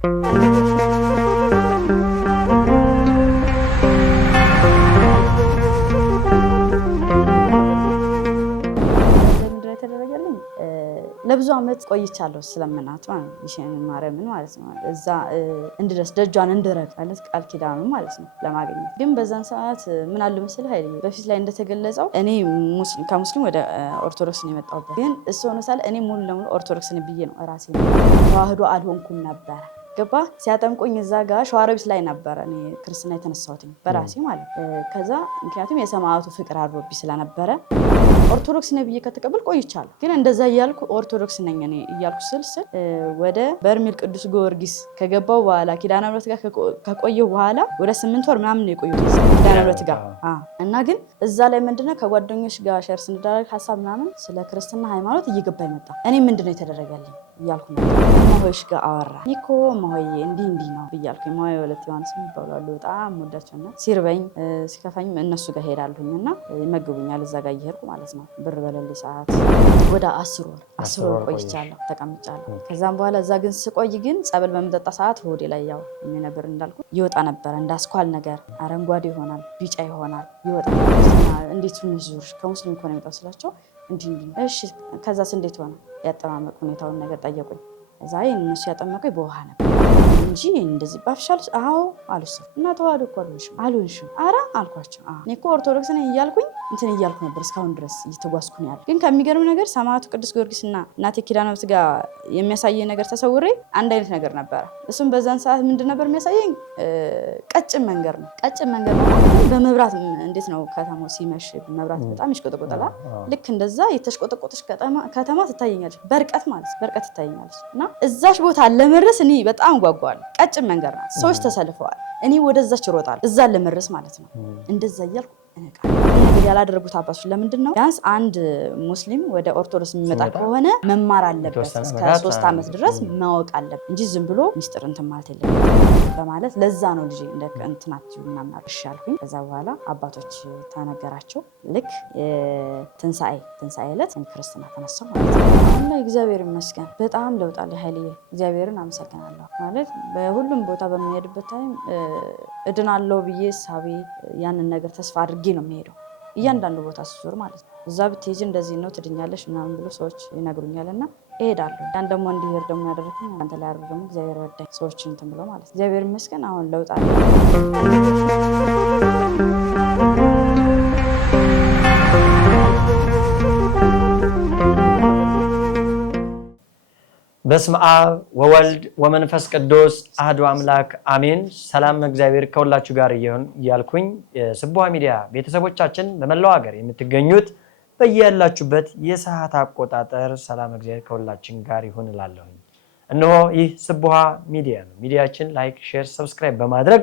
ለብዙ አመት ቆይቻለሁ ስለምናት ማለት ይሽን ማረምን ማለት ነው እዛ እንድረስ ደጇን እንድረግ ማለት ቃል ኪዳኑ ማለት ነው ለማግኘት ግን በዛን ሰዓት ምን አለ መሰለህ ኃይሌ በፊት ላይ እንደተገለጸው እኔ ከሙስሊም ወደ ኦርቶዶክስ ነው የመጣሁበት ግን እሱ ሆነ ሳለ እኔ ሙሉ ለሙሉ ኦርቶዶክስ ነኝ ብዬ ነው ራሴ ተዋህዶ አልሆንኩም ነበር ገባ ሲያጠምቁኝ እዛ ጋር ሸዋሮቢት ላይ ነበር እኔ ክርስትና የተነሳሁት በራሴ ማለት ከዛ ምክንያቱም የሰማዕቱ ፍቅር አድሮብኝ ስለነበረ ኦርቶዶክስ ነኝ ብዬ ከተቀበል ቆይቻለሁ ግን እንደዛ እያልኩ ኦርቶዶክስ ነኝ እኔ እያልኩ ስል ወደ በርሜል ቅዱስ ጊዮርጊስ ከገባው በኋላ ኪዳነ ምሕረት ጋር ከቆየው በኋላ ወደ 8 ወር ምናምን ነው የቆየሁት ኪዳነ ምሕረት ጋር እና ግን እዛ ላይ ምንድነው ከጓደኞች ጋር ሸር ስንደራረግ ሐሳብ ምናምን ስለ ክርስትና ሃይማኖት እየገባ ይመጣ እኔ ምንድነው የተደረገልኝ እያልኩ ነው ማሆይሽ ጋር አወራ ኒኮ ማሆይ እንዲህ ነው ብያልኩኝ ማሆይ ወለት ዮሐንስ ይባላሉ በጣም ወዳቸውና ሲርበኝ ሲከፋኝ እነሱ ጋር ሄዳለሁኝና ይመግቡኛል እዛ ጋር እየሄድኩ ማለት ነው ብር በለልኝ ሰዓት ወደ 10 ወር ቆይቻለሁ ተቀምጫለሁ ከዛም በኋላ እዛ ግን ስቆይ ግን ጸበል በመጠጣ ሰዓት ሆዴ ላይ ያው ነበር እንዳልኩ ይወጣ ነበር እንዳስኳል ነገር አረንጓዴ ይሆናል ቢጫ ይሆናል ይወጣ እንዴት ነው ዙር ከሙስሊም ኮን የመጣው ስላቸው እንዲህ እሺ ከዛስ እንዴት ሆነ ያጠማመቅ ሁኔታውን ነገር ጠየቁኝ እዛ እነሱ ያጠመቁኝ በውሃ ነበር እንጂ እንደዚህ ባፍሻል አዎ አሉስ እና ተዋህዶ እኮ አሉንሽም አራ አልኳቸው እኔ እኮ ኦርቶዶክስ ነኝ እያልኩኝ እንትን እያልኩ ነበር እስካሁን ድረስ እየተጓዝኩኝ ያለ ግን ከሚገርም ነገር ሰማዕቱ ቅዱስ ጊዮርጊስና እናቴ ኪዳነ ምሕረት ጋር የሚያሳየኝ ነገር ተሰውሬ አንድ አይነት ነገር ነበር እሱም በዛን ሰዓት ምንድን ነበር የሚያሳየኝ ቀጭን መንገድ ነው በመብራት እንዴት ነው ከተማው ሲመሽ መብራት በጣም ይሽቆጠቆጣል ልክ እንደዛ የተሽቆጠቆጠች ከተማ ትታየኛለች በርቀት ማለት በርቀት ትታየኛለች እና እዛሽ ቦታ ለመድረስ እኔ በጣም ጓጓለሁ ቀጭን መንገድ ናት ሰዎች ተሰልፈዋል እኔ ወደዛች እሮጣለሁ እዛ ለመድረስ ማለት ነው እንደዛ እያልኩ ነገር ያላደረጉት አባቶች ለምንድን ነው ቢያንስ አንድ ሙስሊም ወደ ኦርቶዶክስ የሚመጣ ከሆነ መማር አለበት እስከ 3 አመት ድረስ ማወቅ አለበት እንጂ ዝም ብሎ ሚስጥር እንትን ማለት የለበትም በማለት ለዛ ነው ልጅ እንደ እንትናችሁ ምናምን አርሻልኩኝ ከዛ በኋላ አባቶች ተነገራቸው ልክ ትንሳኤ ዕለት ክርስትና ተነሳው ማለት ነው አሁን እግዚአብሔር ይመስገን በጣም ለውጥ አለ ኃይሌ እግዚአብሔርን አመሰግናለሁ ማለት በሁሉም ቦታ በሚሄድበት ታይም እድናለሁ ብዬ ሳቢ ያንን ነገር ተስፋ አድርጌ ነው የሚሄደው እያንዳንዱ ቦታ ስዞር ማለት ነው እዛ ብትሄጂ እንደዚህ ነው ትድኛለሽ ምናምን ብሎ ሰዎች ይነግሩኛልና እሄዳለሁ ያን ደግሞ እንዲሄድ ደግሞ ያደረኩኝ አንተ ላይ አድርጎ ደግሞ እግዚአብሔር ረዳኝ ሰዎች እንትን ብሎ ማለት እግዚአብሔር ይመስገን አሁን ለውጥ አለ በስመ አብ ወወልድ ወመንፈስ ቅዱስ አሐዱ አምላክ አሜን ሰላም እግዚአብሔር ከሁላችሁ ጋር ይሁን ያልኩኝ የስቡሃ ሚዲያ ቤተሰቦቻችን በመላው ሀገር የምትገኙት በየያላችሁበት የሰዓት አቆጣጠር ሰላም እግዚአብሔር ከሁላችን ጋር ይሁን እላለሁ እነሆ ይህ ስቡሃ ሚዲያ ነው ሚዲያችን ላይክ ሼር ሰብስክራይብ በማድረግ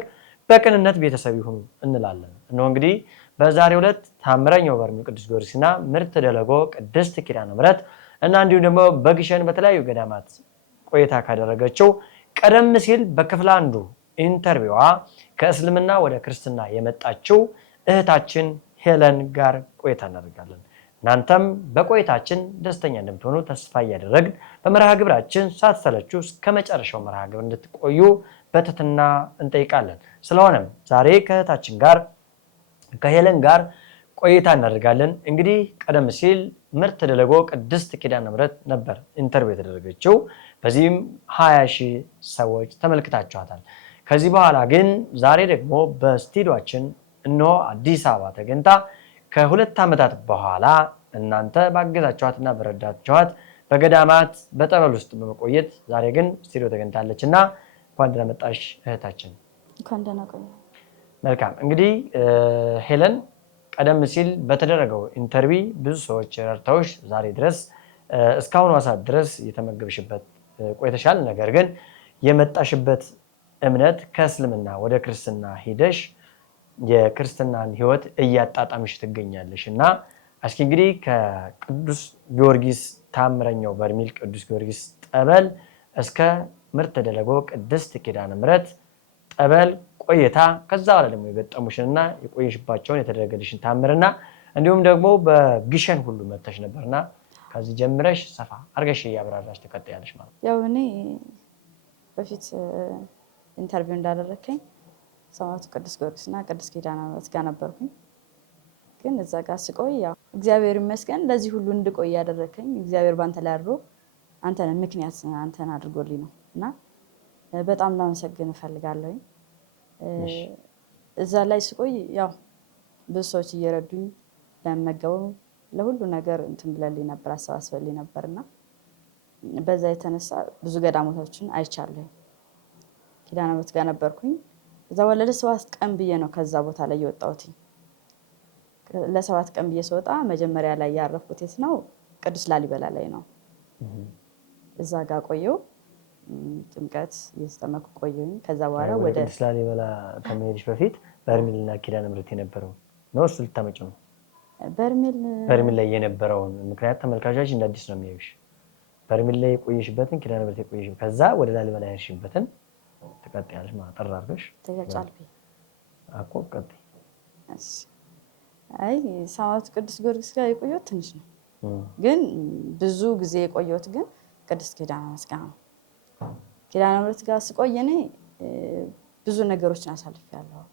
በቅንነት ቤተሰብ ይሁኑ እንላለን እነሆ እንግዲህ በዛሬው ዕለት ታምረኛው በርሜል ቅዱስ ጊዮርጊስና ምርት ደለጎ ቅድስት ኪዳነ ምሕረት እና እንዲሁ ደግሞ በግሸን በተለያዩ ገዳማት ቆይታ ካደረገችው ቀደም ሲል በክፍል አንዱ ኢንተርቪዋ ከእስልምና ወደ ክርስትና የመጣችው እህታችን ሄለን ጋር ቆይታ እናደርጋለን እናንተም በቆይታችን ደስተኛ እንደምትሆኑ ተስፋ እያደረግን በመርሃ ግብራችን ሳትሰለቹ እስከመጨረሻው መርሃ ግብር እንድትቆዩ በትህትና እንጠይቃለን ስለሆነም ዛሬ ከእህታችን ጋር ከሄለን ጋር ቆይታ እናደርጋለን እንግዲህ ቀደም ሲል ምርት ደለጎ ቅድስት ኪዳነ ምሕረት ነበር ኢንተርቪው የተደረገችው በዚህም 20,000 ሰዎች ተመልክታችኋታል ከዚህ በኋላ ግን ዛሬ ደግሞ በስቱዲዮአችን እነሆ አዲስ አበባ ተገኝታ ከ2 ዓመታት በኋላ እናንተ ባገዛችኋትና በረዳችኋት በገዳማት በጠበል ውስጥ በመቆየት ዛሬ ግን ስቱዲዮ ተገኝታለችና እንኳን ደህና መጣሽ እህታችን እንኳን ደህና ቆዩ መልካም እንግዲህ ሄለን ቀደም ሲል በተደረገው ኢንተርቪው ብዙ ሰዎች ረድተውሽ ዛሬ ድረስ እስካሁን ዋሳት ድረስ የተመገብሽበት ቆይተሻል ነገር ግን የመጣሽበት እምነት ከእስልምና ወደ ክርስትና ሄደሽ የክርስትናን ህይወት እያጣጣምሽ ትገኛለሽና እስኪ እንግዲህ ከቅዱስ ጊዮርጊስ ታምረኛው በርሜል ቅዱስ ጊዮርጊስ ጠበል እስከ ምርት ደለጎ ቅድስት ኪዳነ ምሕረት ጠበል ቆይታ ከዛ በኋላ ደግሞ የገጠሙሽንና የቆየሽባቸውን የተደረገልሽን ታምርና እንዲሁም ደግሞ በግሸን ሁሉ መተሽ ነበርና ከዚህ ጀምረሽ ሰፋ አርገሽ ያብራራሽ ተከታያለሽ ማለት ያው እኔ በፊት ኢንተርቪው እንዳደረከኝ ሰማዕቱ ቅዱስ ጊዮርጊስና ቅድስት ኪዳነ ምሕረት ጋር ነበርኩኝ። ግን እዛ ጋር ስቆይ ያው እግዚአብሔር ይመስገን ለዚህ ሁሉ እንድቆይ ያደረከኝ እግዚአብሔር ባንተ ላይ አድሮ አንተን ምክንያት አንተን አድርጎልኝ ነው እና በጣም ላመሰግን እፈልጋለሁ። እዛ ላይ ስቆይ ያው ብዙ ሰዎች እየረዱኝ ለመገበው ለሁሉ ነገር እንትን ብለልኝ ነበር፣ አሰባስበልኝ ነበርና በዛ የተነሳ ብዙ ገዳሞቶችን አይቻለሁ። ኪዳነ ምሕረት ጋር ነበርኩኝ። እዛ በኋላ ለ7 ቀን ብዬ ነው ከዛ ቦታ ላይ የወጣሁት። ለ7 ቀን ብዬ ስወጣ መጀመሪያ ላይ ያረፍኩት የት ነው? ቅዱስ ላሊበላ ላይ ነው። እዛ ጋር ቆየሁ። ጥምቀት እየተጠመኩ ቆየሁኝ። ከዛ በኋላ ወደ ቅዱስ ላሊበላ ከመሄድሽ በፊት በርሜልና ኪዳነ ምሕረት የነበረው ነው እሱ ልታመጪው ነው? በርሜል ላይ የነበረውን ምክንያት ተመልካቾች እንደ አዲስ ነው የሚያዩሽ። በርሜል ላይ የቆየሽበትን ኪዳነ ምሕረት የቆየሽበትን ከዛ ወደ ላሊበላ ያልሽበትን ትቀጥያለሽ ማለት ጠራ አድርገሽ ተገልጫልኩ አቆ ቀጥይ። እሺ አይ ሰማዕቱ ቅዱስ ጊዮርጊስ ጋር የቆየሁት ትንሽ ነው፣ ግን ብዙ ጊዜ የቆየሁት ግን ቅድስት ኪዳነ ምሕረት ጋር ነው። ኪዳነ ምሕረት ጋር ስቆይ እኔ ብዙ ነገሮችን አሳልፌያለሁ።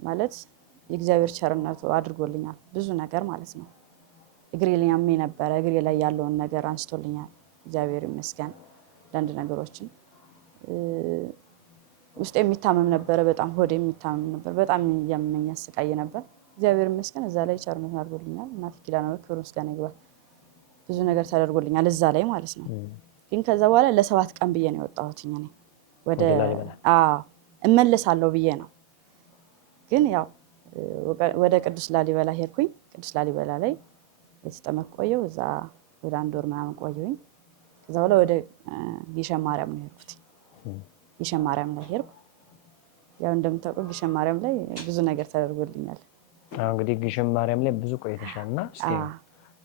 ማለት የእግዚአብሔር ቸርነቱ አድርጎልኛል ብዙ ነገር ማለት ነው። እግሬ ላይ ያመኝ ነበረ፣ እግሬ ላይ ያለውን ነገር አንስቶልኛል እግዚአብሔር ይመስገን። አንዳንድ ነገሮችን ውስጥ የሚታመም ነበረ፣ በጣም ሆዴ የሚታመም ነበር፣ በጣም ያመኝ ያሰቃየ ነበር። እግዚአብሔር ይመስገን እዛ ላይ ቸርነቱን አድርጎልኛል። እናቴ ኪዳነ ምሕረት ክብር ምስጋና ይግባት፣ ብዙ ነገር ተደርጎልኛል እዛ ላይ ማለት ነው። ግን ከዛ በኋላ ለ7 ቀን ብዬ ነው የወጣሁት እኔ ወደ እመለሳለሁ ብዬ ነው። ግን ያው ወደ ቅዱስ ላሊበላ ሄድኩኝ። ቅዱስ ላሊበላ ላይ የተጠመቅ ቆየሁ። እዛ ወደ 1 ወር ምናምን ቆየሁኝ። ከዛ በኋላ ወደ ግሸን ማርያም ነው የሄድኩት። ግሸን ማርያም ላይ ሄድኩ። ያው እንደምታውቀው ግሸን ማርያም ላይ ብዙ ነገር ተደርጎልኛል። አሁን እንግዲህ ግሸን ማርያም ላይ ብዙ ቆይተሻልና እስኪ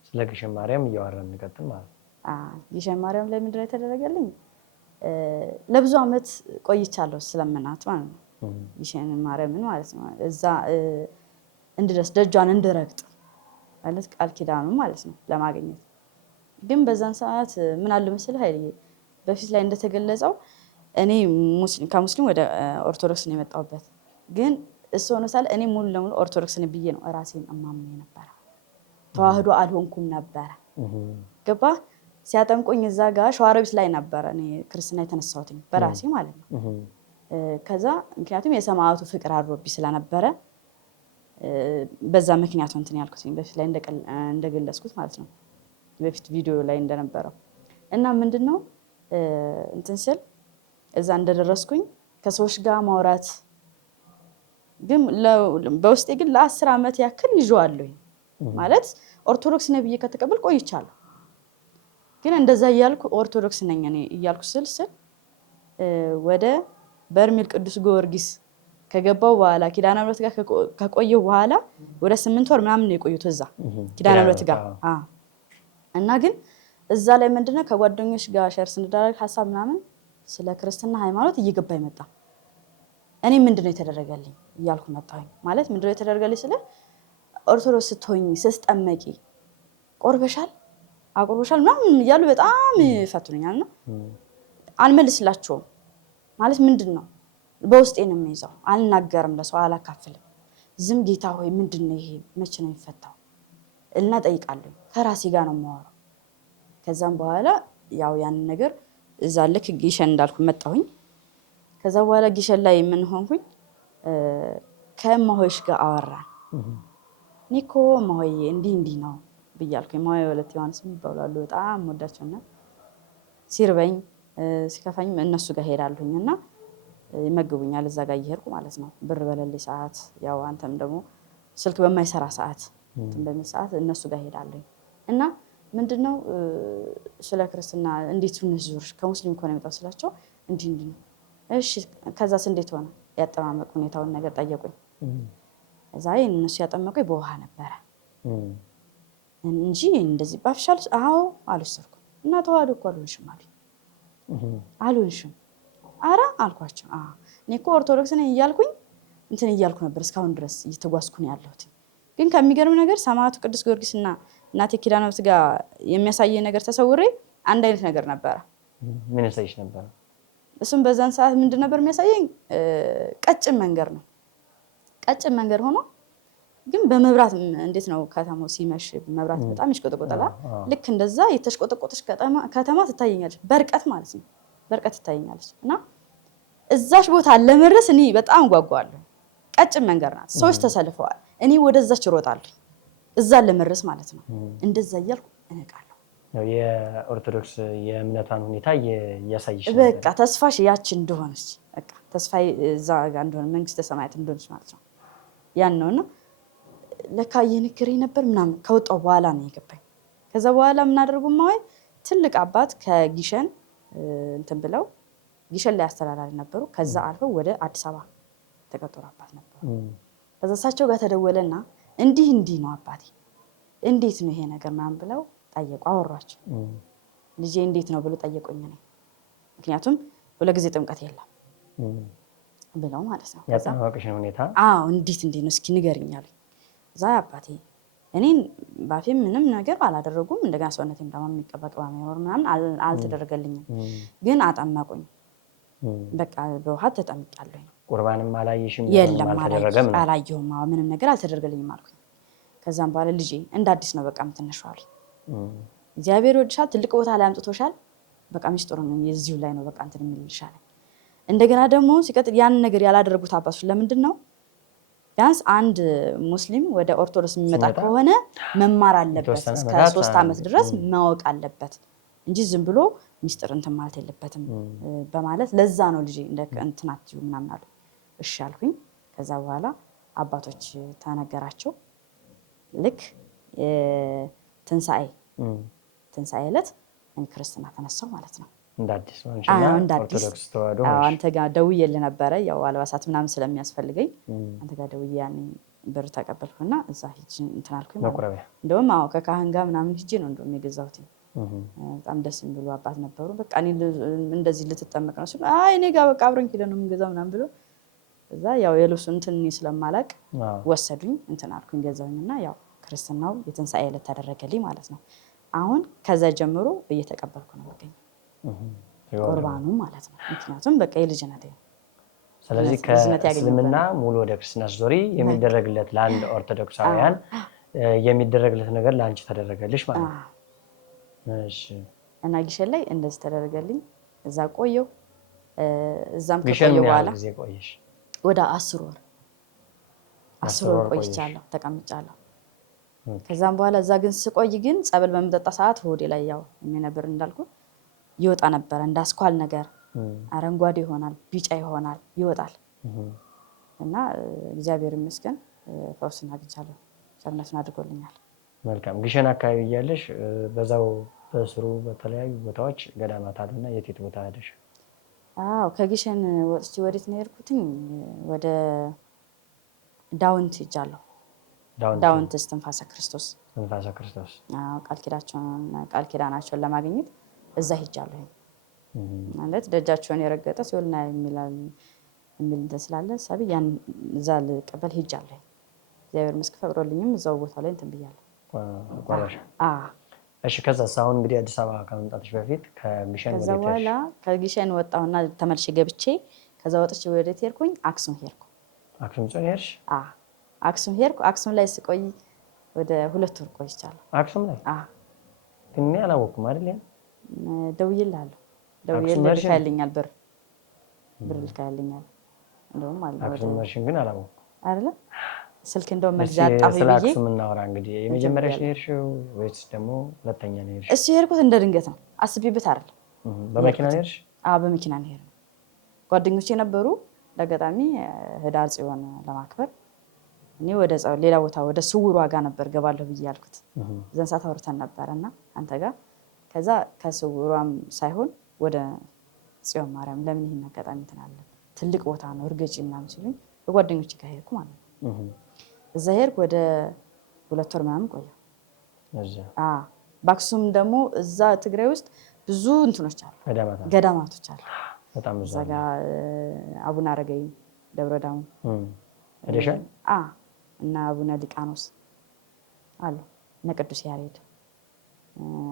ስለ ግሸን ማርያም እያወራን እንቀጥል ማለት ነው። ግሸን ማርያም ላይ ምንድነው የተደረገልኝ? ለብዙ ዓመት ቆይቻለሁ ስለምናት ማለት ነው። ግሸን ማርያምን ማለት ነው እዛ እንድረስ ደጇን እንድረግጥ ማለት ቃል ኪዳኑ ማለት ነው ለማግኘት። ግን በዛን ሰዓት ምን አለ መሰለህ ኃይልዬ፣ በፊት ላይ እንደተገለጸው እኔ ከሙስሊም ወደ ኦርቶዶክስ ነው የመጣሁበት። ግን እሱ ሆኖ ሳለ እኔ ሙሉ ለሙሉ ኦርቶዶክስ ነኝ ብዬ ነው ራሴን እማምነው ነበረ። ተዋህዶ አልሆንኩም ነበረ። ገባ ሲያጠምቁኝ እዛ ጋር ሸዋሮቢት ላይ ነበረ እኔ ክርስትና የተነሳሁት በራሴ ማለት ነው። ከዛ ምክንያቱም የሰማዕቱ ፍቅር አድሮብኝ ስለነበረ በዛ ምክንያቱ እንትን ያልኩት በፊት ላይ እንደገለጽኩት ማለት ነው፣ በፊት ቪዲዮ ላይ እንደነበረው እና ምንድነው እንትን ስል እዛ እንደደረስኩኝ ከሰዎች ጋር ማውራት ግን በውስጤ ግን ለ10 ዓመት ያክል ይዤዋለሁ። ማለት ኦርቶዶክስ ነኝ ብዬ ከተቀበል ቆይቻለሁ። ግን እንደዛ እያልኩ ኦርቶዶክስ ነኝ እኔ እያልኩ ስል ወደ በርሜል ቅዱስ ጊዮርጊስ ከገባው በኋላ ኪዳነ ምሕረት ጋር ከቆየው በኋላ ወደ 8 ወር ምናምን ነው የቆየሁት እዛ ኪዳነ ምሕረት ጋር። እና ግን እዛ ላይ ምንድነው ከጓደኞች ጋር ሼር ስንደረግ ሐሳብ ምናምን ስለ ክርስትና ሃይማኖት እየገባ ይመጣ። እኔ ምንድነው የተደረገልኝ እያልኩ መጣሁኝ። ማለት ምንድነው የተደረገልኝ ስለ ኦርቶዶክስ ስትሆኚ ስትጠመቂ ቆርበሻል አቆርበሻል ምናምን እያሉ በጣም ይፈትኑኛል። ነው አልመልስላቸውም። ማለት ምንድነው በውስጤ ነው የሚይዘው። አልናገርም፣ ለሰው አላካፍልም። ዝም ጌታ ሆይ ምንድነው ይሄ መቼ ነው የሚፈታው እና ጠይቃለሁ። ከራሴ ጋር ነው የማወራው። ከዛም በኋላ ያው ያን ነገር እዛ ልክ ግሸን እንዳልኩ መጣሁኝ። ከዛ በኋላ ግሸን ላይ ምን ሆንኩኝ? ከእማሆይሽ ጋር አወራን። ኒኮ እማሆይ እንዲህ ነው ብያልኩኝ። እማሆይ ወለተ ዮሐንስ ይባላሉ። በጣም ወዳቸውና ሲርበኝ ሲከፋኝ እነሱ ጋር ሄዳለሁኝና ይመግቡኛል። እዛ ጋር እየሄድኩ ማለት ነው ብር በሌለኝ ሰዓት፣ ያው አንተም ደግሞ ስልክ በማይሰራ ሰዓት በሚል ሰዓት እነሱ ጋር ሄዳለሁኝ እና ምንድነው ስለ ክርስትና እንዴት ነሽ ዞርሽ? ከሙስሊም እኮ ነው የመጣው ስላቸው እንዲህ ነው። እሺ ከዛስ እንዴት ሆነ? ያጠማመቅ ሁኔታውን ነገር ጠየቁኝ። እዛ እነሱ ያጠመቁኝ በውሃ ነበረ እንጂ እንደዚህ ባፍሻል አዎ አልወሰድኩም። እና ተዋህዶ እኮ አልሆንሽም አሉኝ። አልሆንሽም ኧረ አልኳቸው። እኔ እኮ ኦርቶዶክስ ነኝ እያልኩኝ እንትን እያልኩ ነበር እስካሁን ድረስ እየተጓዝኩ ነው ያለሁት። ግን ከሚገርም ነገር ሰማዕቱ ቅዱስ ጊዮርጊስና እናቴ ኪዳነ ምሕረት ጋር የሚያሳየኝ ነገር ተሰውሬ አንድ አይነት ነገር ነበረ። ምን ያሳይሽ ነበር? እሱም በዛን ሰዓት ምንድን ነበር የሚያሳየኝ ቀጭን መንገድ ነው። ቀጭን መንገድ ሆኖ ግን በመብራት እንዴት ነው ከተማው ሲመሽ መብራት በጣም ይሽቆጠቆጣል። ልክ እንደዛ የተሽቆጠቆጠች ከተማ ትታየኛለች በርቀት ማለት ነው። በርቀት ትታየኛለች እና እዛች ቦታ ለመድረስ እኔ በጣም ጓጓለሁ። ቀጭን መንገድ ናት፣ ሰዎች ተሰልፈዋል። እኔ ወደዛች እሮጣለሁ እዛ ለመድረስ ማለት ነው። እንደዛ እያልኩ እነቃለሁ። የኦርቶዶክስ የእምነቷን ሁኔታ እያሳየሽ በቃ ተስፋሽ ያቺ እንደሆነች በቃ ተስፋዬ እዛ ጋር እንደሆነ መንግስተ ሰማያት እንደሆነች ማለት ነው። ያን ነውና ለካ እየነገረኝ ነበር ምናምን ከወጣሁ በኋላ ነው የገባኝ። ከዛ በኋላ ምን አደረጉ ማወይ ትልቅ አባት ከጊሸን እንትን ብለው ጊሸን ላይ አስተዳዳሪ ነበሩ። ከዛ አልፈው ወደ አዲስ አበባ ተቀጠሩ አባት ነበሩ። ከዛ እሳቸው ጋር ተደወለና እንዲህ ነው አባቴ እንዴት ነው ይሄ ነገር ምናምን ብለው ጠየቁ። አወሯቸው። ልጄ እንዴት ነው ብሎ ጠየቁኝ። እኔ ምክንያቱም ሁለት ጊዜ ጥምቀት የለም ብለው ማለት ነው። ያጠናወቅሽን ሁኔታ እንዴት ነው እስኪ ንገሪኝ አሉኝ። እዛ አባቴ እኔን ባፌም ምንም ነገር አላደረጉም። እንደገና ሰውነቴም ደግሞ የሚቀባ ቅባ ማይኖር ምናምን አልተደረገልኝም። ግን አጠመቁኝ። በቃ በውሃ ተጠምቄያለሁ። ቁርባንም አላየሽም? የለም አላየሁም። ምንም ነገር አልተደረገልኝም አልኩኝ። ከዛም በኋላ ልጄ እንደ አዲስ ነው በቃ የምትነሺው አሉኝ። እግዚአብሔር ይወድሻል፣ ትልቅ ቦታ ላይ አምጥቶሻል። በቃ ሚስጥሩ ነው የዚሁ ላይ ነው በቃ እንትን የሚልሻል። እንደገና ደግሞ ሲቀጥል ያን ነገር ያላደረጉት አባቶች ለምንድን ነው? ቢያንስ አንድ ሙስሊም ወደ ኦርቶዶክስ የሚመጣ ከሆነ መማር አለበት፣ እስከ 3 ዓመት ድረስ ማወቅ አለበት እንጂ ዝም ብሎ ሚስጥር እንትን ማለት የለበትም በማለት ለዛ ነው ልጄ እንትን አትይው ምናምን አሉ። እሺ አልኩኝ። ከዛ በኋላ አባቶች ተነገራቸው። ልክ ትንሣኤ ዕለት ክርስትና ተነሳው ማለት ነው። እንደ አዲስ ኦርቶዶክስ ተዋህዶ አንተ ጋር ደውዬልህ ነበረ። ያው አልባሳት ምናምን ስለሚያስፈልገኝ አንተ ጋር ደውዬ ያኔ ብር ተቀበልኩና እዛ ሂጅ እንትን አልኩኝ። እንደውም ከካህን ጋር ምናምን ሂጅ ነው እንደውም የገዛሁት። በጣም ደስ የሚሉ አባት ነበሩ። በቃ እኔ እንደዚህ ልትጠመቅ ነው ሲሉ አይ እኔ ጋር በቃ አብረን ሄደን ነው የምንገዛው ምናምን ብሎ እዛ ያው የልብሱ እንትን ስለማላቅ ወሰዱኝ። እንትን አልኩኝ ገዛሁኝና ያው ክርስትናው የትንሣኤ ዕለት ተደረገልኝ ማለት ነው። አሁን ከዛ ጀምሮ እየተቀበልኩ ነው የምገኘው ቁርባኑ ማለት ነው። ምክንያቱም በቃ የልጅነቴ ነው። ስለዚህ ከእስልምና ሙሉ ወደ ክርስትና ዞሪ የሚደረግለት ለአንድ ኦርቶዶክሳውያን የሚደረግለት ነገር ለአንቺ ተደረገልሽ ማለት ነው። እሺ። እና ጊሸን ላይ እንደዚህ ተደረገልኝ። እዛ ቆየሁ። እዛም ከቆየሁ በኋላ ጊዜ ቆየሽ? ወደ 10 ወር ቆይቻለሁ፣ ተቀምጫለሁ። ከዛም በኋላ እዛ ግን ስቆይ ግን ጸበል በምጠጣ ሰዓት ሆዴ ላይ ያው የሚነብር እንዳልኩ ይወጣ ነበረ። እንዳስኳል ነገር አረንጓዴ ይሆናል፣ ቢጫ ይሆናል፣ ይወጣል። እና እግዚአብሔር ይመስገን ፈውስን አግኝቻለሁ። ቸርነቱን አድርጎልኛል። መልካም። ግሸን አካባቢ እያለሽ በዛው በስሩ በተለያዩ ቦታዎች ገዳማት አሉና የት ቦታ ሄደሽ? ከግሸን ወጥቼ ወዴት ነው የሄድኩትኝ? ወደ ዳውንት ሄጃለሁ። ዳውንት ትንፋሰ ክርስቶስ ቃል ኪዳናቸውን ለማግኘት እዛ ሄጃለሁ። ማለት ደጃቸውን የረገጠ ሲኦልና የሚል እንትን ስላለ ሳቢ ያን እዛ ልቀበል ሄጃለሁ። እግዚአብሔር ይመስገን ፈቅዶልኝም እዛው ቦታ ላይ እንትን ብያለሁ። እሺ። ከዛስ አሁን እንግዲህ አዲስ አበባ ከመምጣትሽ በፊት ከግሸን ወዴት? ከዛ በኋላ ከግሸን ወጣሁና ተመልሼ ገብቼ ከዛ ወጥቼ ወዴት ሄድኩኝ? አክሱም ሄድኩ። አክሱም ጽዮን ሄድሽ? አክሱም ሄድኩ። አክሱም ላይ ስቆይ ወደ 2 ወር ቆይቻለሁ። አክሱም ላይ ግን እኔ አላወኩም አይደል? ደውዬልሃለሁ። ልካልኛል ብር ልካልኛል። እንደውም ማለት ነው አክሱም መርሽን ግን አላወኩም አይደል? ስልክ እንደውም መግዣ አጣሁ ብዬ። ስለ አክሱም እናወራ እንግዲህ። የመጀመሪያሽ ነው የሄድሽው ወይስ ደግሞ ሁለተኛ ነው የሄድሽው? እሱ የሄድኩት እንደ ድንገት ነው፣ አስቤበት አይደል። በመኪና ነው የሄድሽ? በመኪና ነው የሄድነው። ጓደኞቼ ነበሩ። ለአጋጣሚ ህዳር ጽዮን ለማክበር እኔ ወደ ሌላ ቦታ ወደ ስውሯ ጋር ነበር ገባለሁ ብዬ ያልኩት። እዛን ሰዓት አውርተን ነበርና አንተ ጋር ከዛ ከስውሯም ሳይሆን ወደ ጽዮን ማርያም ለምን ይሄን አጋጣሚ እንትን አለ ትልቅ ቦታ ነው እርገጪ ምናምን ሲሉኝ በጓደኞቼ ጋር ሄድኩ ማለት ነው። እዛ ሄድኩ። ወደ 2 ወር ምናምን ቆየሁ። በአክሱም ደግሞ እዛ ትግራይ ውስጥ ብዙ እንትኖች አሉ፣ ገዳማቶች አሉ። እዛ ጋር አቡነ አረጋዊ ደብረ ዳሞ እና አቡነ ሊቃኖስ አሉ፣ እነ ቅዱስ ያሬድ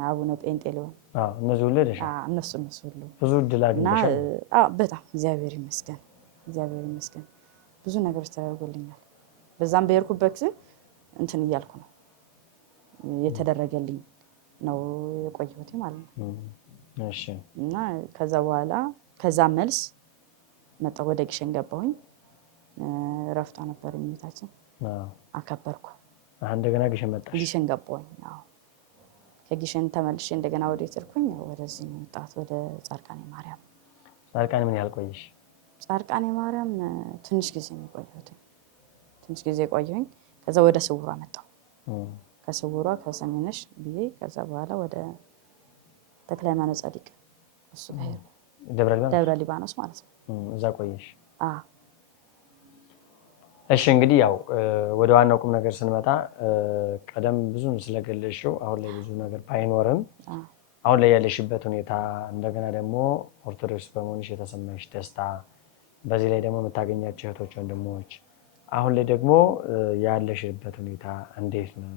አቡነ ጴንጤሌዎን እነዚህ ሁሉ ሄደሻል? እነሱ ሁሉ ብዙ እድል አግኝተሻል? በጣም እግዚአብሔር ይመስገን ብዙ ነገሮች ተደርጎልኛል። በዛም በሄድኩበት እንትን እያልኩ ነው የተደረገልኝ ነው የቆየሁት ማለት ነው። እሺ። እና ከዛ በኋላ ከዛ መልስ መጣሁ ወደ ግሸን ገባሁኝ። ረፍቷ ነበር የሚታችን አከበርኩ። እንደገና ግሸን መጣሽ? ግሸን ገባሁኝ። ከግሸን ተመልሼ እንደገና ወደ ትርኩኝ ወደዚህ ነው የመጣሁት ወደ ጻድቃኔ ማርያም። ጻድቃኔ ምን ያህል ቆየሽ? ጻድቃኔ ማርያም ትንሽ ጊዜ ነው የቆየሁት። ትንሽ ጊዜ ቆየሁኝ። ከዛ ወደ ስውሯ መጣሁ። ከስውሯ ከሰሜነሽ ብዬ ከዛ በኋላ ወደ ተክለ ሃይማኖት ጻድቅ እሱ ጋር ደብረ ሊባኖስ ማለት ነው። እዛ ቆየሽ? እሺ። እንግዲህ ያው ወደ ዋናው ቁም ነገር ስንመጣ ቀደም ብዙ ስለገለሽው አሁን ላይ ብዙ ነገር ባይኖርም አሁን ላይ ያለሽበት ሁኔታ እንደገና ደግሞ ኦርቶዶክስ በመሆንሽ የተሰማሽ ደስታ፣ በዚህ ላይ ደግሞ የምታገኛቸው እህቶች ወንድሞች፣ አሁን ላይ ደግሞ ያለሽበት ሁኔታ እንዴት ነው?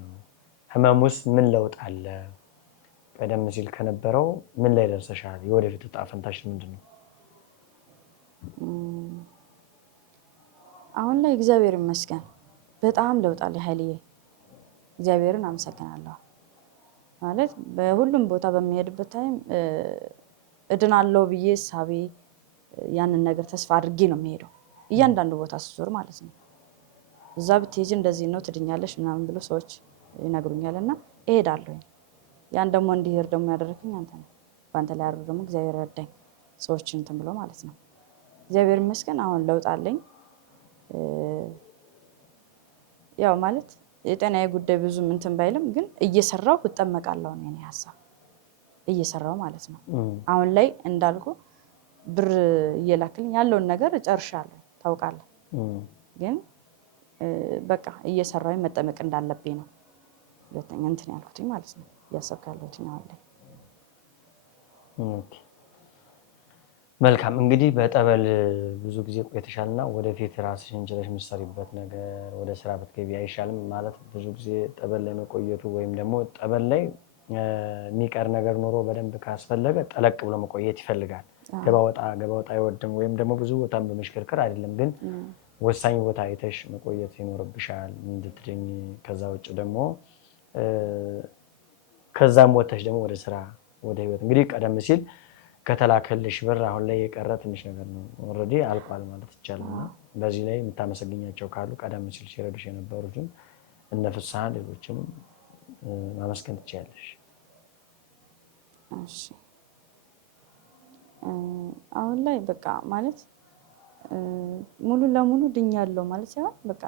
ህመም ውስጥ ምን ለውጥ አለ? ቀደም ሲል ከነበረው ምን ላይ ደርሰሻል? የወደፊት ዕጣ ፈንታሽ ምንድን ነው? አሁን ላይ እግዚአብሔር ይመስገን በጣም ለውጥ አለ ኃይልዬ። እግዚአብሔርን አመሰግናለሁ። ማለት በሁሉም ቦታ በሚሄድበት ታይም እድናለሁ ብዬ ሳቤ ያንን ነገር ተስፋ አድርጌ ነው የሚሄደው። እያንዳንዱ ቦታ ስዞር ማለት ነው። እዛ ብትሄጂ እንደዚህ ነው ትድኛለሽ ምናምን ብሎ ሰዎች ይነግሩኛል እና እሄዳለሁ። ያን ደግሞ እንዲሄድ ደግሞ ያደረከኝ አንተ ነው። በአንተ ላይ አድሮ ደግሞ እግዚአብሔር ረዳኝ ሰዎችን እንትን ብሎ ማለት ነው። እግዚአብሔር ይመስገን አሁን ለውጥ አለኝ። ያው ማለት የጤናዬ ጉዳይ ብዙ እንትን ባይልም ግን እየሰራሁ እጠመቃለሁ ነው የኔ ሀሳብ። እየሰራሁ ማለት ነው። አሁን ላይ እንዳልኩ ብር እየላክልኝ ያለውን ነገር እጨርሻለሁ ታውቃለህ። ግን በቃ እየሰራሁኝ መጠመቅ እንዳለብኝ ነው ሁለተኛ እንትን ያልኩትኝ ማለት ነው እያሰብኩ ያለሁትኝ አሁን ላይ። መልካም። እንግዲህ በጠበል ብዙ ጊዜ ቆይተሻልና ወደፊት ራስሽን ችለሽ የምትሰሪበት ነገር ወደ ስራ ብትገቢ አይሻልም? ማለት ብዙ ጊዜ ጠበል ላይ መቆየቱ ወይም ደግሞ ጠበል ላይ የሚቀር ነገር ኖሮ በደንብ ካስፈለገ ጠለቅ ብሎ መቆየት ይፈልጋል። ገባ ወጣ አይወድም። ወይም ደግሞ ብዙ ቦታም በመሽከርከር አይደለም፣ ግን ወሳኝ ቦታ አይተሽ መቆየት ይኖርብሻል እንድትድኝ። ከዛ ውጭ ደግሞ ከዛም ወጥተሽ ደግሞ ወደ ስራ ወደ ህይወት እንግዲህ ቀደም ሲል ከተላከልሽ ብር አሁን ላይ የቀረ ትንሽ ነገር ነው። ኦልሬዲ አልቋል ማለት ይቻላል። እና በዚህ ላይ የምታመሰግኛቸው ካሉ ቀደም ሲል ሲረዱሽ የነበሩትን እነ ፍስሐ ሌሎችም ማመስገን ትችያለሽ። እሺ። አሁን ላይ በቃ ማለት ሙሉ ለሙሉ ድኛለሁ ማለት ሳይሆን በቃ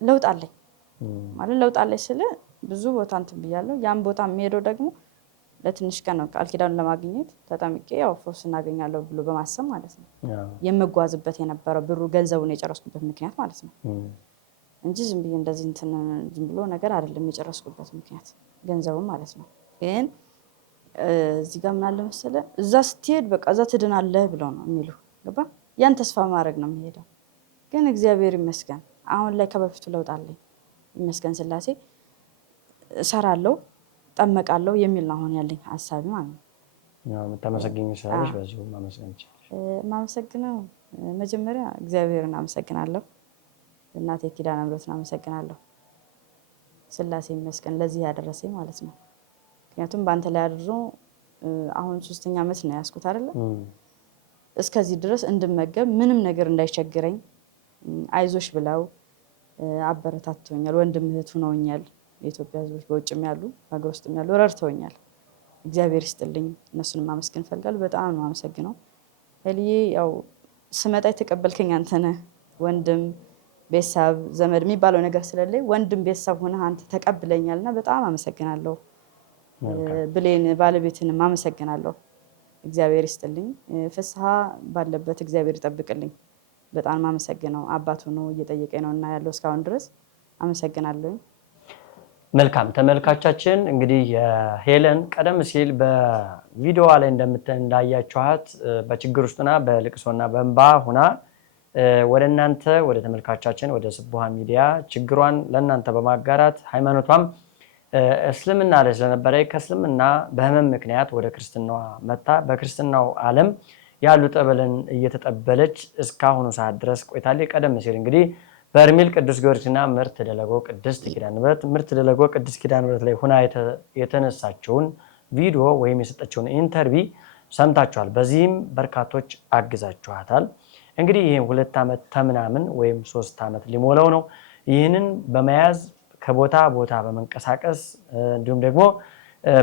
ለውጥ አለኝ ማለት ለውጥ አለኝ ስለ ብዙ ቦታ እንትን ብያለሁ። ያን ቦታ የሚሄደው ደግሞ ለትንሽ ቀን ነው ቃል ኪዳኑን ለማግኘት ተጠምቄ ያው ፈውስ እናገኛለሁ ብሎ በማሰብ ማለት ነው የምጓዝበት የነበረው ብሩ ገንዘቡን የጨረስኩበት ምክንያት ማለት ነው እንጂ ዝም ብዬ እንደዚህ እንትን ዝም ብሎ ነገር አይደለም የጨረስኩበት ምክንያት ገንዘቡን ማለት ነው። ግን እዚህ ጋር ምን አለ መሰለህ እዛ ስትሄድ በቃ እዛ ትድናለህ ብለው ነው የሚሉ ገባ። ያን ተስፋ ማድረግ ነው የሚሄደው። ግን እግዚአብሔር ይመስገን አሁን ላይ ከበፊቱ ለውጥ አለኝ ይመስገን ስላሴ። እሰራለሁ ጠመቃለሁ የሚል ነው አሁን ያለኝ ሀሳብ ማለት ነው። የምታመሰግኝ ስላለሽ በዚሁ ማመስገን ይችላል። ማመሰግነው መጀመሪያ እግዚአብሔርን አመሰግናለሁ፣ እናቴ ኪዳነ ምሕረትን አመሰግናለሁ። ስላሴ ይመስገን ለዚህ ያደረሰኝ ማለት ነው። ምክንያቱም በአንተ ላይ አድሮ አሁን 3ኛ ዓመት ነው ያስኩት አይደለ? እስከዚህ ድረስ እንድመገብ ምንም ነገር እንዳይቸግረኝ አይዞሽ ብለው አበረታተውኛል። ወንድም እህት ሆነውኛል። የኢትዮጵያ ሕዝቦች በውጭም ያሉ በሀገር ውስጥም ያሉ ረድተውኛል። እግዚአብሔር ይስጥልኝ። እነሱንም ማመስገን እፈልጋለሁ። በጣም ነው አመሰግነው። ሄልዬ ያው ስመጣ የተቀበልከኝ አንተ ነህ። ወንድም ቤተሰብ ዘመድ የሚባለው ነገር ስለሌለኝ ወንድም ቤተሰብ ሆነህ አንተ ተቀብለኛልና በጣም አመሰግናለሁ። ብሌን ባለቤትንም አመሰግናለሁ። እግዚአብሔር ይስጥልኝ። ፍስሐ ባለበት እግዚአብሔር ይጠብቅልኝ። በጣም አመሰግነው። አባቱ ነው እየጠየቀኝ ነው እና ያለው እስካሁን ድረስ አመሰግናለሁ። መልካም ተመልካቻችን፣ እንግዲህ ሄለን ቀደም ሲል በቪዲዮዋ ላይ እንዳያችኋት በችግር ውስጥና በልቅሶና በእንባ ሁና ወደ እናንተ ወደ ተመልካቻችን ወደ ስቡሀ ሚዲያ ችግሯን ለእናንተ በማጋራት ሃይማኖቷም እስልምና ላይ ስለነበረ ከእስልምና በህመም ምክንያት ወደ ክርስትናዋ መጣ። በክርስትናው ዓለም ያሉ ጠበልን እየተጠበለች እስካሁኑ ሰዓት ድረስ ቆይታለች። ቀደም ሲል እንግዲህ በርሜል ቅዱስ ጊዮርጊስና ምርት ደለጎ ቅድስት ኪዳነ ምሕረት ላይ ሁና የተነሳቸውን ቪዲዮ ወይም የሰጠችውን ኢንተርቪ ሰምታችኋል። በዚህም በርካቶች አግዛችኋታል። እንግዲህ ይህ 2 ዓመት ተምናምን ወይም 3 ዓመት ሊሞላው ነው። ይህንን በመያዝ ከቦታ ቦታ በመንቀሳቀስ እንዲሁም ደግሞ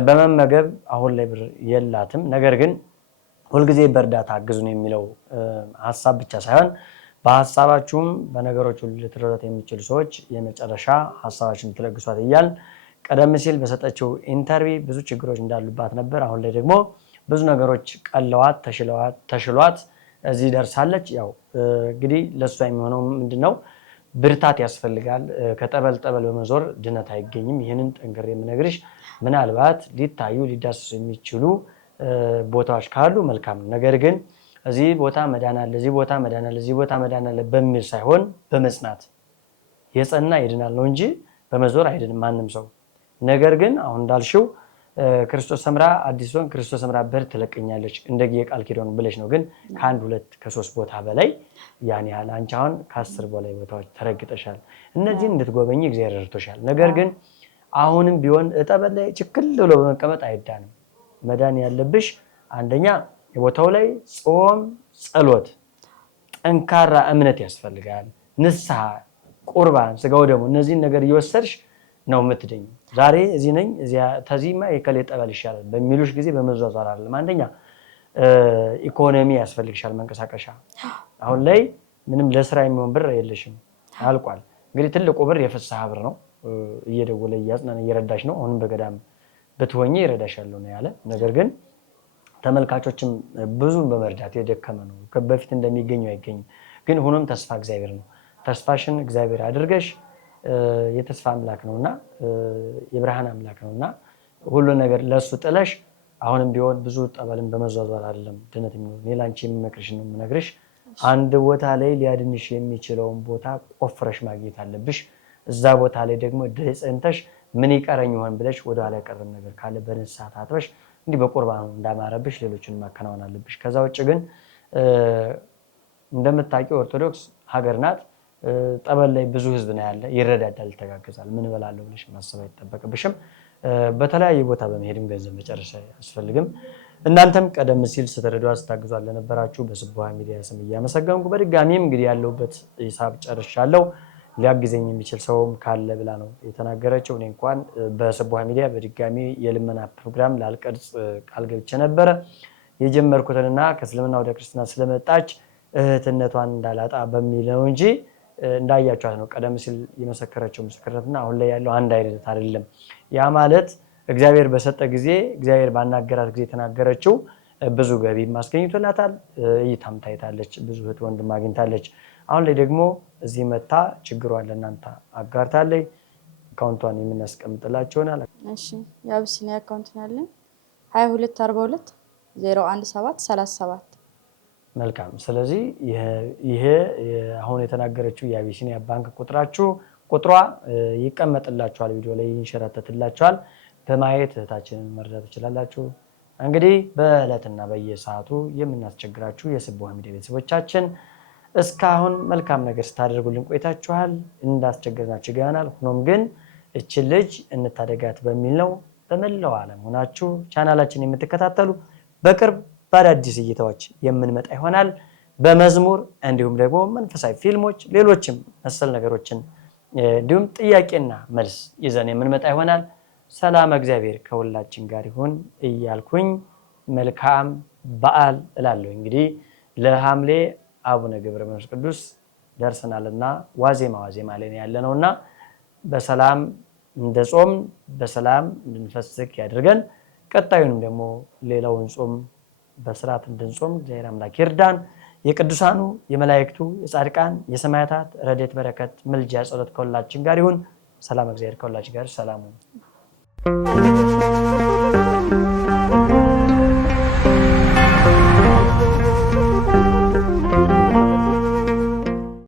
በመመገብ አሁን ላይ ብር የላትም። ነገር ግን ሁልጊዜ በእርዳታ አግዙን የሚለው ሀሳብ ብቻ ሳይሆን በሀሳባችሁም በነገሮች ሁሉ ልትረዷት የሚችሉ ሰዎች የመጨረሻ ሀሳባችን ትለግሷት እያል ቀደም ሲል በሰጠችው ኢንተርቪ ብዙ ችግሮች እንዳሉባት ነበር። አሁን ላይ ደግሞ ብዙ ነገሮች ቀለዋት ተሽሏት እዚህ ደርሳለች። ያው እንግዲህ ለእሷ የሚሆነው ምንድነው? ብርታት ያስፈልጋል። ከጠበል በመዞር ድነት አይገኝም። ይህንን ጠንክሬ የምነግርሽ ምናልባት ሊታዩ ሊዳሰሱ የሚችሉ ቦታዎች ካሉ መልካም ነው። ነገር ግን እዚህ ቦታ መዳን አለ፣ እዚህ ቦታ መዳን አለ፣ እዚህ ቦታ መዳን አለ በሚል ሳይሆን በመጽናት የጸና ይድናል ነው እንጂ በመዞር አይድንም ማንም ሰው። ነገር ግን አሁን እንዳልሽው ክርስቶስ ሰምራ አዲስ ሆን ክርስቶስ ሰምራ በር ትለቀኛለች እንደ የቃል ኪዳኑ ብለሽ ነው። ግን ከ1 2 ከ3 ቦታ በላይ ያን ያህል አንቺ አሁን ከ10 በላይ ቦታዎች ተረግጠሻል። እነዚህን እንድትጎበኝ እግዚአብሔር ረድቶሻል። ነገር ግን አሁንም ቢሆን ጠበል ላይ ችክል ብሎ በመቀመጥ አይዳንም። መዳን ያለብሽ አንደኛ የቦታው ላይ ጾም፣ ጸሎት፣ ጠንካራ እምነት ያስፈልጋል። ንስሐ፣ ቁርባን፣ ስጋው ደግሞ እነዚህን ነገር እየወሰድሽ ነው የምትድኝ። ዛሬ እዚህ ነኝ ተዚህማ የከሌ ጠበል ይሻላል በሚሉሽ ጊዜ በመዟዟር አይደለም። አንደኛ ኢኮኖሚ ያስፈልግሻል፣ መንቀሳቀሻ። አሁን ላይ ምንም ለስራ የሚሆን ብር የለሽም፣ አልቋል። እንግዲህ ትልቁ ብር የፍስሐ ብር ነው። እየደወለ እያጽናን እየረዳሽ ነው። አሁንም በገዳም ብትሆኚ ይረዳሻለሁ ነው ያለ። ነገር ግን ተመልካቾችም ብዙም በመርዳት የደከመ ነው። በፊት እንደሚገኘው አይገኝም። ግን ሆኖም ተስፋ እግዚአብሔር ነው። ተስፋሽን እግዚአብሔር አድርገሽ የተስፋ አምላክ ነውና የብርሃን አምላክ ነውና ሁሉ ነገር ለሱ ጥለሽ አሁንም ቢሆን ብዙ ጠበልን በመዟዟር አይደለም ድነት የሚኖር። እኔ ላንቺ የምመክርሽ ነው የምነግርሽ። አንድ ቦታ ላይ ሊያድንሽ የሚችለውን ቦታ ቆፍረሽ ማግኘት አለብሽ። እዛ ቦታ ላይ ደግሞ ጸንተሽ ምን ይቀረኝ ይሆን ብለሽ ወደኋላ የቀረም ነገር ካለ በንስሐ ታጥበሽ እንዲህ በቁርባኑ እንዳማረብሽ ሌሎችን ማከናወን አለብሽ። ከዛ ውጭ ግን እንደምታውቂው ኦርቶዶክስ ሀገር ናት። ጠበል ላይ ብዙ ህዝብ ነው ያለ፣ ይረዳዳል፣ ይተጋገዛል። ምን እበላለሁ ብለሽ ማሰብ አይጠበቅብሽም። በተለያየ ቦታ በመሄድም ገንዘብ መጨረሻ አያስፈልግም። እናንተም ቀደም ሲል ስትረዷ ስታግዟል ለነበራችሁ በስቡሀ ሚዲያ ስም እያመሰገንኩ በድጋሚም እንግዲህ ያለሁበት ሂሳብ ጨርሻለሁ። ሊያግዘኝ የሚችል ሰውም ካለ ብላ ነው የተናገረችው። እኔ እንኳን በስቡሀ ሚዲያ በድጋሚ የልመና ፕሮግራም ላልቀርጽ ቃል ገብቼ ነበረ። የጀመርኩትንና ከእስልምና ወደ ክርስትና ስለመጣች እህትነቷን እንዳላጣ በሚል ነው እንጂ እንዳያቸዋት ነው ቀደም ሲል የመሰከረችው ምስክርነትና አሁን ላይ ያለው አንድ አይነት አይደለም። ያ ማለት እግዚአብሔር በሰጠ ጊዜ እግዚአብሔር ባናገራት ጊዜ የተናገረችው ብዙ ገቢ ማስገኝቶላታል። እይታም ታይታለች፣ ብዙ እህት ወንድም አግኝታለች። አሁን ላይ ደግሞ እዚህ መታ ችግሯን ለእናንተ አጋርታለች። አካውንቷን የምናስቀምጥላችሁ ይሆናል። እሺ፣ የአቢሲኒያ አካውንት ነው ያለን 2242 017 37። መልካም። ስለዚህ ይሄ አሁን የተናገረችው የአቢሲኒያ ባንክ ቁጥሯ ይቀመጥላችኋል፣ ቪዲዮ ላይ ይንሸራተትላችኋል። በማየት እህታችንን መርዳት ትችላላችሁ። እንግዲህ በዕለትና በየሰዓቱ የምናስቸግራችሁ የስቡሀ ሚዲያ ቤተሰቦቻችን እስካሁን መልካም ነገር ስታደርጉልን ቆይታችኋል። እንዳስቸገርናችሁ ይገባናል። ሆኖም ግን እችን ልጅ እንታደጋት በሚል ነው በመላው ዓለም ሆናችሁ ቻናላችን የምትከታተሉ በቅርብ በአዳዲስ እይታዎች የምንመጣ ይሆናል። በመዝሙር እንዲሁም ደግሞ መንፈሳዊ ፊልሞች፣ ሌሎችም መሰል ነገሮችን እንዲሁም ጥያቄና መልስ ይዘን የምንመጣ ይሆናል። ሰላም እግዚአብሔር ከሁላችን ጋር ይሁን እያልኩኝ መልካም በዓል እላለሁ። እንግዲህ ለሐምሌ አቡነ ገብረ መንፈስ ቅዱስ ደርሰናልና ዋዜማ ላይ ያለነውና በሰላም እንደጾም በሰላም እንድንፈስክ ያድርገን። ቀጣዩንም ደግሞ ሌላውን ጾም በስርዓት እንድንጾም እግዚአብሔር አምላክ ይርዳን። የቅዱሳኑ የመላእክቱ የጻድቃን የሰማዕታት ረድኤት በረከት ምልጃ ጸሎት ከሁላችን ጋር ይሁን። ሰላም እግዚአብሔር ከሁላችን ጋር ሰላም